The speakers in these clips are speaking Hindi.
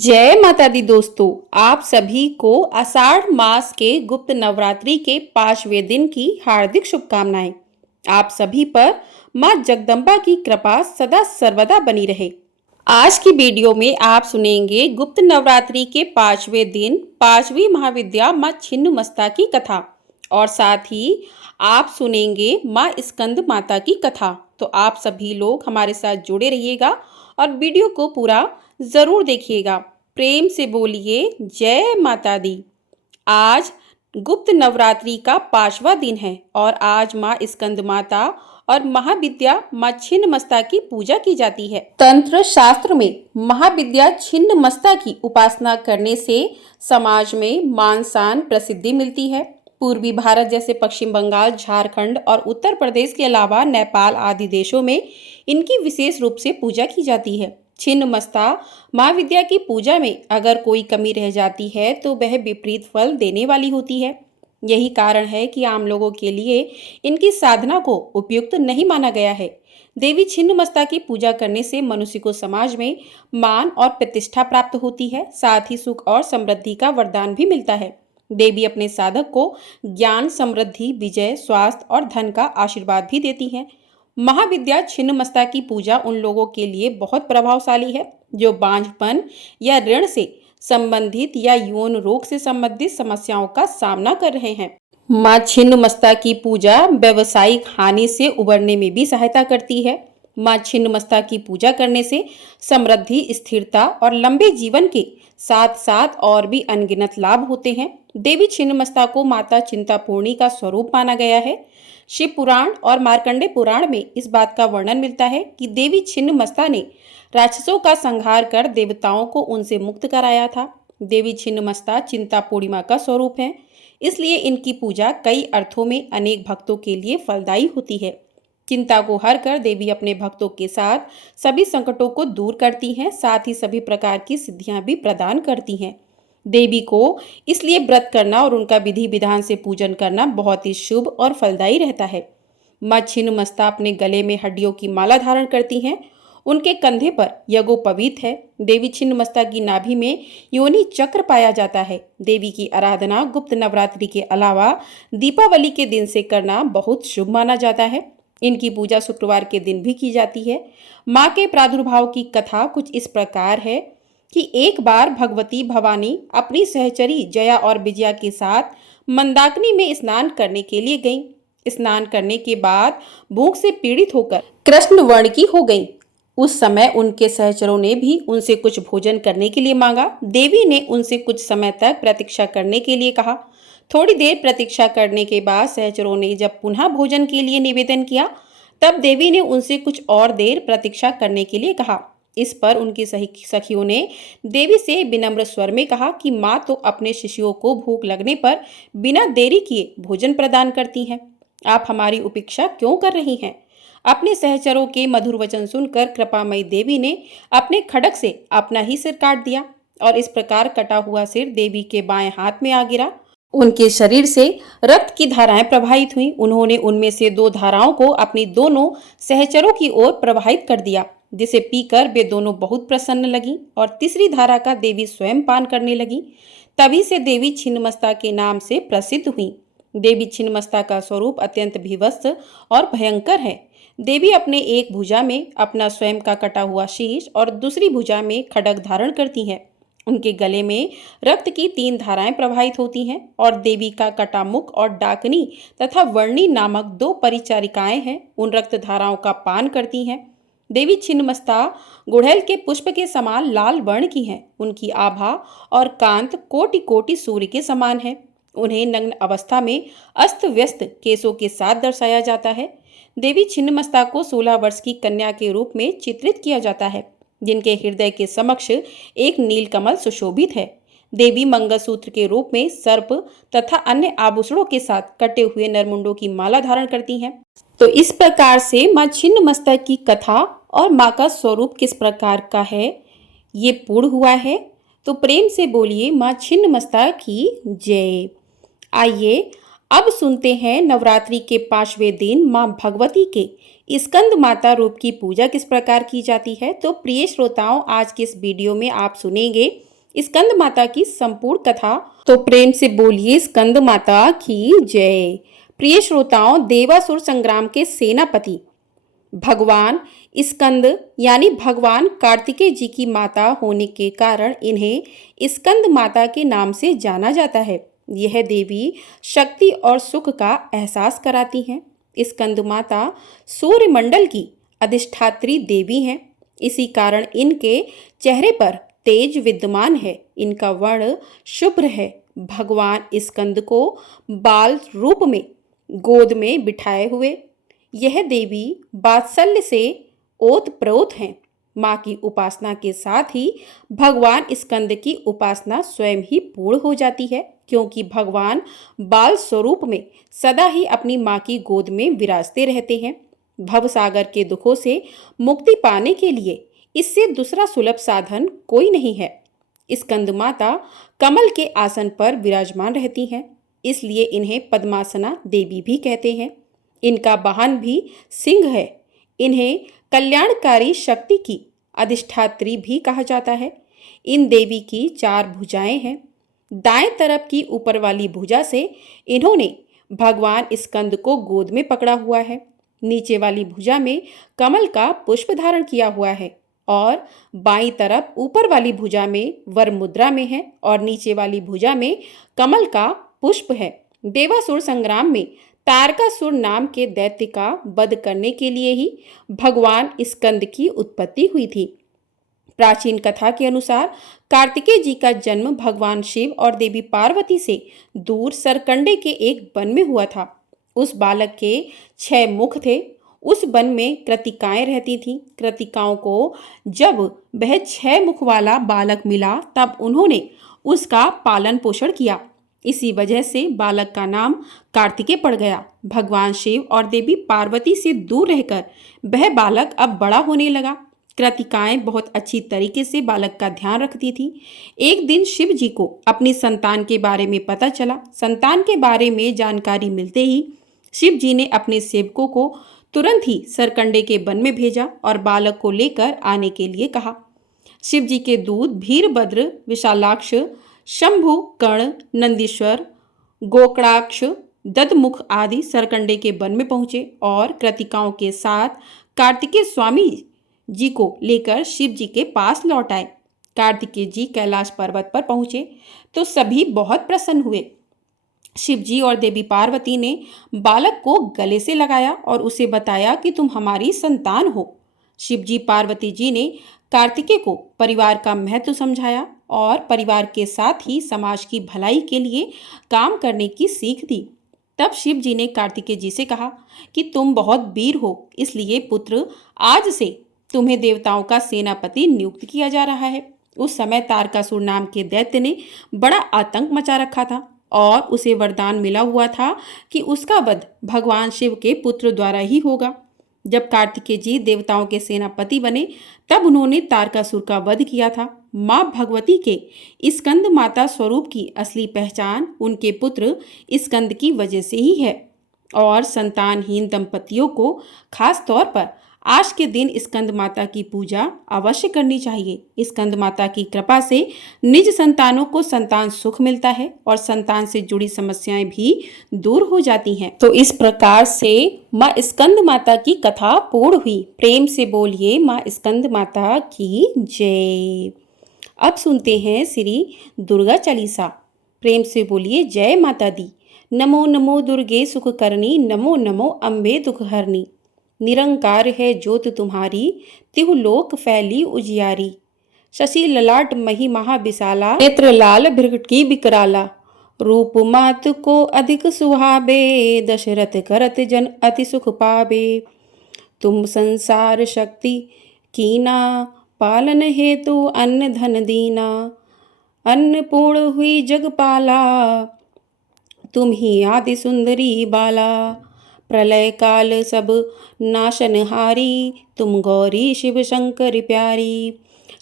जय माता दी दोस्तों, आप सभी को आषाढ़ मास के गुप्त नवरात्रि के 5वें दिन की हार्दिक शुभकामनाएं। आप सभी पर मां जगदम्बा की कृपा सदा सर्वदा बनी रहे। आज की वीडियो में आप सुनेंगे गुप्त नवरात्रि के 5वें दिन 5वीं महाविद्या मां छिन्नमस्ता की कथा और साथ ही आप सुनेंगे मां स्कंद माता की कथा। तो आप सभी लोग हमारे साथ जुड़े रहिएगा और वीडियो को पूरा जरूर देखिएगा। प्रेम से बोलिए जय माता दी। आज गुप्त नवरात्रि का 5वां दिन है और आज माँ स्कंद माता और महाविद्या माँ छिन्नमस्ता की पूजा की जाती है। तंत्र शास्त्र में महाविद्या छिन्नमस्ता की उपासना करने से समाज में मान शान प्रसिद्धि मिलती है। पूर्वी भारत जैसे पश्चिम बंगाल, झारखंड और उत्तर प्रदेश के अलावा नेपाल आदि देशों में इनकी विशेष रूप से पूजा की जाती है। छिन्नमस्ता माँ विद्या की पूजा में अगर कोई कमी रह जाती है तो वह विपरीत फल देने वाली होती है। यही कारण है कि आम लोगों के लिए इनकी साधना को उपयुक्त नहीं माना गया है। देवी छिन्नमस्ता की पूजा करने से मनुष्य को समाज में मान और प्रतिष्ठा प्राप्त होती है, साथ ही सुख और समृद्धि का वरदान भी मिलता है। देवी अपने साधक को ज्ञान, समृद्धि, विजय, स्वास्थ्य और धन का आशीर्वाद भी देती हैं। महाविद्या छिन्नमस्ता की पूजा उन लोगों के लिए बहुत प्रभावशाली है जो बांझपन या ऋण से संबंधित या यौन रोग से संबंधित समस्याओं का सामना कर रहे हैं। माँ छिन्नमस्ता की पूजा व्यवसायिक हानि से उबरने में भी सहायता करती है। माँ छिन्नमस्ता की पूजा करने से समृद्धि, स्थिरता और लंबे जीवन के साथ साथ और भी अनगिनत लाभ होते हैं। देवी छिन्नमस्ता को माता चिंतापूर्णी का स्वरूप माना गया है। शिव पुराण और मार्कंडे पुराण में इस बात का वर्णन मिलता है कि देवी छिन्नमस्ता ने राक्षसों का संहार कर देवताओं को उनसे मुक्त कराया था। देवी छिन्नमस्ता चिंता पूर्णिमा का स्वरूप है, इसलिए इनकी पूजा कई अर्थों में अनेक भक्तों के लिए फलदायी होती है। चिंता को हर कर देवी अपने भक्तों के साथ सभी संकटों को दूर करती हैं, साथ ही सभी प्रकार की सिद्धियां भी प्रदान करती हैं। देवी को इसलिए व्रत करना और उनका विधि विधान से पूजन करना बहुत ही शुभ और फलदायी रहता है। माँ छिन्नमस्ता अपने गले में हड्डियों की माला धारण करती हैं। उनके कंधे पर यज्ञोपवीत है। देवी छिन्नमस्ता की नाभि में योनि चक्र पाया जाता है। देवी की आराधना गुप्त नवरात्रि के अलावा दीपावली के दिन से करना बहुत शुभ माना जाता है। इनकी पूजा शुक्रवार के दिन भी की जाती है। माँ के प्रादुर्भाव की कथा कुछ इस प्रकार है कि एक बार भगवती भवानी अपनी सहचरी जया और विजया के साथ मंदाकिनी में स्नान करने के लिए गईं। स्नान करने के बाद भूख से पीड़ित होकर कृष्ण वर्ण की हो गईं। उस समय उनके सहचरों ने भी उनसे कुछ भोजन करने के लिए मांगा। देवी ने उनसे कुछ समय तक प्रतीक्षा करने के लिए कहा। थोड़ी देर प्रतीक्षा करने के बाद सहचरों ने जब पुनः भोजन के लिए निवेदन किया, तब देवी ने उनसे कुछ और देर प्रतीक्षा करने के लिए कहा। इस पर उनकी सखियों ने देवी से विनम्र स्वर में कहा कि माँ तो अपने शिष्यों को भूख लगने पर बिना देरी किए भोजन प्रदान करती हैं। आप हमारी उपेक्षा क्यों कर रही हैं? अपने सहचरों के मधुर वचन सुनकर कृपामयी देवी ने अपने खड्ग से अपना ही सिर काट दिया और इस प्रकार कटा हुआ सिर देवी के बाएं हाथ में आ गिरा। उनके शरीर से रक्त की धाराएं प्रवाहित हुईं। उन्होंने उनमें से 2 धाराओं को अपनी दोनों सहचरों की ओर प्रवाहित कर दिया, जिसे पीकर वे दोनों बहुत प्रसन्न लगीं और तीसरी धारा का देवी स्वयं पान करने लगी। तभी से देवी छिन्नमस्ता के नाम से प्रसिद्ध हुई। देवी छिन्नमस्ता का स्वरूप अत्यंत भीभत्स और भयंकर है। देवी अपने एक भुजा में अपना स्वयं का कटा हुआ शीश और दूसरी भुजा में खड्ग धारण करती हैं। उनके गले में रक्त की 3 धाराएं प्रवाहित होती हैं और देवी का कटा मुख और डाकनी तथा वर्णी नामक 2 परिचारिकाएं हैं। उन रक्त धाराओं का पान करती हैं। देवी छिन्नमस्ता गुड़हल के पुष्प के समान लाल वर्ण की हैं। उनकी आभा और कांत कोटि कोटि सूर्य के समान है। उन्हें नग्न अवस्था में अस्त व्यस्त केसों के साथ दर्शाया जाता है। देवी छिन्नमस्ता को 16 वर्ष की कन्या के रूप में चित्रित किया जाता है, जिनके हृदय के समक्ष एक नीलकमल सुशोभित है। देवी मंगलसूत्र के रूप में सर्प तथा अन्य आभूषणों के साथ कटे हुए नरमुंडों की माला धारण करती हैं। तो इस प्रकार से माँ छिन्नमस्ता की कथा और माँ का स्वरूप किस प्रकार का है, ये पूर्ण हुआ है। तो प्रेम से बोलिए माँ छिन्नमस्ता की जय। आइए अब सुनते हैं नवरात्रि के 5वें दिन माँ भगवती के स्कंद माता रूप की पूजा किस प्रकार की जाती है। तो प्रिय श्रोताओं, आज के इस वीडियो में आप सुनेंगे स्कंद माता की संपूर्ण कथा। तो प्रेम से बोलिए स्कंद माता की जय। प्रिय श्रोताओं, देवासुर संग्राम के सेनापति भगवान स्कंद यानी भगवान कार्तिकेय जी की माता होने के कारण इन्हें स्कंद माता के नाम से जाना जाता है। यह देवी शक्ति और सुख का एहसास कराती हैं। स्कंद माता सूर्यमंडल की अधिष्ठात्री देवी हैं। इसी कारण इनके चेहरे पर तेज विद्यमान है। इनका वर्ण शुभ्र है। भगवान स्कंद को बाल रूप में गोद में बिठाए हुए यह देवी वात्सल्य से ओतप्रोत हैं। माँ की उपासना के साथ ही भगवान स्कंद की उपासना स्वयं ही पूर्ण हो जाती है, क्योंकि भगवान बाल स्वरूप में सदा ही अपनी माँ की गोद में विराजते रहते हैं। भव सागर के दुखों से मुक्ति पाने के लिए इससे दूसरा सुलभ साधन कोई नहीं है। स्कंद माता कमल के आसन पर विराजमान रहती हैं, इसलिए इन्हें पद्मासना देवी भी कहते हैं। इनका वाहन भी सिंह है। इन्हें कल्याणकारी शक्ति की अधिष्ठात्री भी कहा जाता है। इन देवी की 4 भुजाएं हैं। दाएं तरफ की ऊपर वाली भुजा से इन्होंने भगवान स्कंद को गोद में पकड़ा हुआ है। नीचे वाली भुजा में कमल का पुष्प धारण किया हुआ है और बाईं तरफ ऊपर वाली भुजा में वर मुद्रा में है और नीचे वाली भुजा में कमल का पुष्प है। देवासुर संग्राम में तारकासुर नाम के दैत्य का वध करने के लिए ही भगवान स्कंद की उत्पत्ति हुई थी। प्राचीन कथा के अनुसार कार्तिकेय जी का जन्म भगवान शिव और देवी पार्वती से दूर सरकंडे के एक वन में हुआ था। उस बालक के 6 मुख थे। उस वन में कृतिकाएं रहती थीं। कृतिकाओं को जब वह 6 मुख वाला बालक मिला तब उन्होंने उसका पालन पोषण किया। इसी वजह से बालक का नाम कार्तिकेय पड़ गया। भगवान शिव और देवी पार्वती से दूर रहकर वह बालक अब बड़ा होने लगा। कृतिकाएं बहुत अच्छी तरीके से बालक का ध्यान रखती थी। एक दिन शिव जी को अपनी संतान के बारे में पता चला। संतान के बारे में जानकारी मिलते ही शिव जी ने अपने सेवकों को तुरंत ही सरकंडे के वन में भेजा और बालक को लेकर आने के लिए कहा। शिव जी के दूत वीरभद्र, विशालाक्ष, शंभु, कर्ण, नंदीश्वर, गोकर्णाक्ष, ददमुख आदि सरकंडे के वन में पहुंचे और कृतिकाओं के साथ कार्तिकेय स्वामी जी को लेकर शिव जी के पास लौट आए। कार्तिकेय जी कैलाश पर्वत पर पहुंचे तो सभी बहुत प्रसन्न हुए। शिव जी और देवी पार्वती ने बालक को गले से लगाया और उसे बताया कि तुम हमारी संतान हो। शिव जी पार्वती जी ने कार्तिकेय को परिवार का महत्व समझाया और परिवार के साथ ही समाज की भलाई के लिए काम करने की सीख दी। तब शिव जी ने कार्तिकेय जी से कहा कि तुम बहुत वीर हो, इसलिए पुत्र आज से तुम्हें देवताओं का सेनापति नियुक्त किया जा रहा है। उस समय तारकासुर नाम के दैत्य ने बड़ा आतंक मचा रखा था और उसे वरदान मिला हुआ था कि उसका वध भगवान शिव के पुत्र द्वारा ही होगा। जब कार्तिकेय जी देवताओं के सेनापति बने तब उन्होंने तारकासुर का वध किया था। माँ भगवती के स्कंद माता स्वरूप की असली पहचान उनके पुत्र स्कंद की वजह से ही है और संतानहीन दंपतियों को खास तौर पर आज के दिन स्कंद माता की पूजा अवश्य करनी चाहिए। स्कंद माता की कृपा से निज संतानों को संतान सुख मिलता है और संतान से जुड़ी समस्याएं भी दूर हो जाती हैं। तो इस प्रकार से माँ स्कंद माता की कथा पूर्ण हुई। प्रेम से बोलिए माँ स्कंद माता की जय। अब सुनते हैं श्री दुर्गा चालीसा। प्रेम से बोलिए जय माता दी। नमो नमो दुर्गे सुख करनी, नमो नमो अम्बे दुख हरनी। निरंकार है ज्योत तुम्हारी, तिहु लोक फैली उजियारी। शशि ललाट मही महा विशाला, नेत्र लाल भृगट की विकराला। रूप मात को अधिक सुहावे, दशरथ करत जन अति सुख पावे। तुम संसार शक्ति कीना, पालन हेतु अन्न धन दीना। अन्नपूर्ण हुई जगपाला, तुम ही आदि सुंदरी बाला। प्रलय काल सब नाशनहारी, तुम गौरी शिव शंकर प्यारी।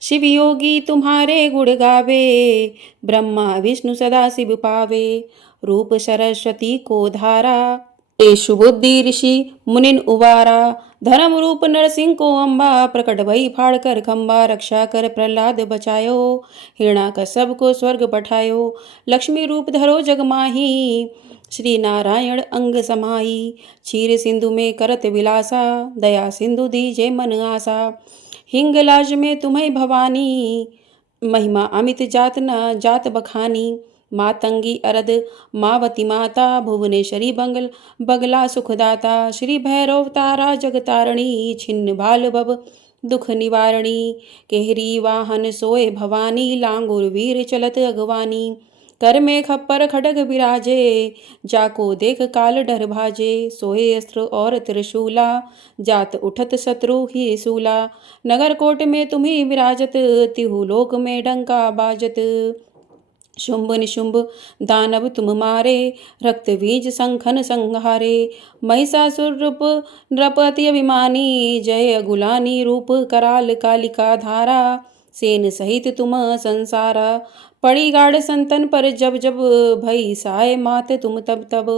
शिव योगी तुम्हारे गुण गावे, ब्रह्मा विष्णु सदा शिव पावे। रूप सरस्वती को धारा, एषु बुद्धि ऋषि मुनिन उबारा, धर्म रूप नरसिंह को अम्बा, प्रकट भई फाड़ कर खम्बा, रक्षा कर प्रहलाद बचायो, हिरणा का सबको स्वर्ग पठायो, लक्ष्मी रूप धरो जग माही, श्री नारायण अंग समाई, क्षीर सिंधु में करत विलासा, दया सिंधु दीजे मन आसा, हिंगलाज में तुम्हें भवानी, महिमा अमित जात न जात बखानी, मातंगी अरद मावती माता, भुवनेश्वरी बगला सुखदाता, श्री भैरव तारा जगतारणी, छिन्न भाल भव दुख निवारणी, केहरी वाहन सोए भवानी, लांगुर वीर चलत अगवानी, कर में खप्पर खडग विराजे, जाको देख काल डर भाजे, सोए अस्त्र और त्रिशूला, जात उठत शत्रु ही सूला, नगर कोट में तुम्ही विराजत, तिहु लोक में डंका बाजत, शुंभ निशुंभ दानव तुम मारे, रक्त बीज संखन संहारे, महिषासुर रूप नृपति अभिमानी, जय अगुलानी रूप कराल कालिका धारा, सेन सहित तुम संसारा, पड़ी गाढ़ संतन पर जब जब, भई साय मात तुम तब तब,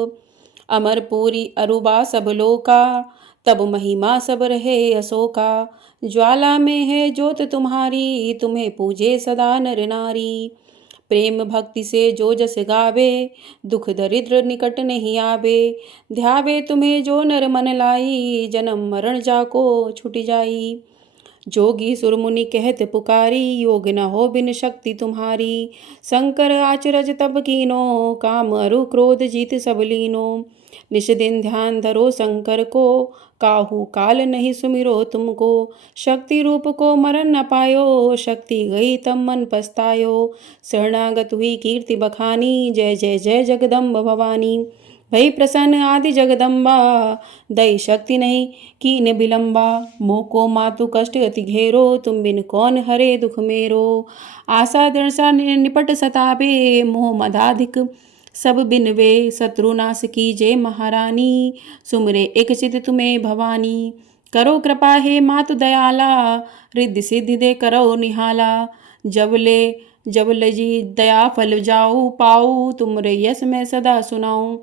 अमरपुरी अरुबा सब लोका, तब महिमा सब रहे अशोका, ज्वाला में है ज्योत तुम्हारी, तुम्हें पूजे सदा नर नारी, प्रेम भक्ति से जो जस गावे, दुख दरिद्र निकट नहीं आवे, ध्यावे तुम्हें जो नर मन लाई, जन्म मरण जाको छुट जाई, जोगी सुरमुनि कहत पुकारी, योग न हो बिन शक्ति तुम्हारी, शंकर आचरज तब कीनो, काम अरु क्रोध जीत सब लीनो, निश दिन ध्यान धरो शंकर को, काहू काल नहीं सुमिरो तुमको, शक्ति रूप को मरण न पायो, शक्ति गई तब मन पछतायो, शरणागत हुई कीर्ति बखानी, जय जय जय जगदम्ब भवानी, भई प्रसन्न आदि जगदम्बा, दई शक्ति नहीं कीन बिलम्बा, मोको मातु कष्ट अति घेरो, तुम बिन कौन हरे दुख मेरो, आशा दृढ़ निपट सताबे, मोह मदाधिक सब बिनवे, शत्रुनाश कीजे महारानी, सुमरे एक चित तुम्हें भवानी, करो कृपा हे मातु दयाला, रिद्धि सिद्धि दे करो निहाला, जब लजी दया फल जाऊ पाऊ, तुमरे यश में सदा सुनाऊं,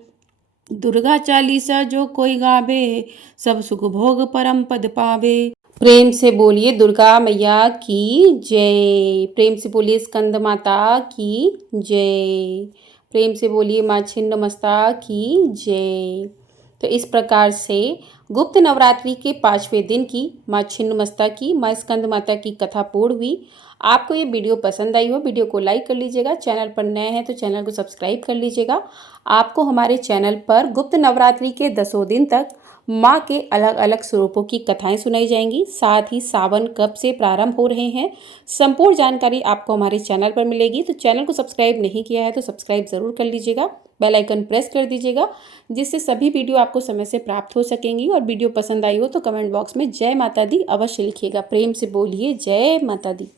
दुर्गा चालीसा जो कोई गावे, सब सुख भोग परम पद पावे। प्रेम से बोलिए दुर्गा मैया की जय। प्रेम से बोलिए स्कंद माता की जय। प्रेम से बोलिए माँ छिन्नमस्ता की जय। तो इस प्रकार से गुप्त नवरात्रि के 5वें दिन की माँ छिन्नमस्ता की, माँ स्कंद माता की कथा पूर्ण हुई। आपको ये वीडियो पसंद आई हो, वीडियो को लाइक कर लीजिएगा। चैनल पर नए हैं तो चैनल को सब्सक्राइब कर लीजिएगा। आपको हमारे चैनल पर गुप्त नवरात्रि के 10 दिन तक माँ के अलग अलग स्वरूपों की कथाएं सुनाई जाएंगी। साथ ही सावन कब से प्रारंभ हो रहे हैं, संपूर्ण जानकारी आपको हमारे चैनल पर मिलेगी। तो चैनल को सब्सक्राइब नहीं किया है तो सब्सक्राइब ज़रूर कर लीजिएगा, बेल आइकन प्रेस कर दीजिएगा, जिससे सभी वीडियो आपको समय से प्राप्त हो सकेंगी। और वीडियो पसंद आई हो तो कमेंट बॉक्स में जय माता दी अवश्य लिखिएगा। प्रेम से बोलिए जय माता दी।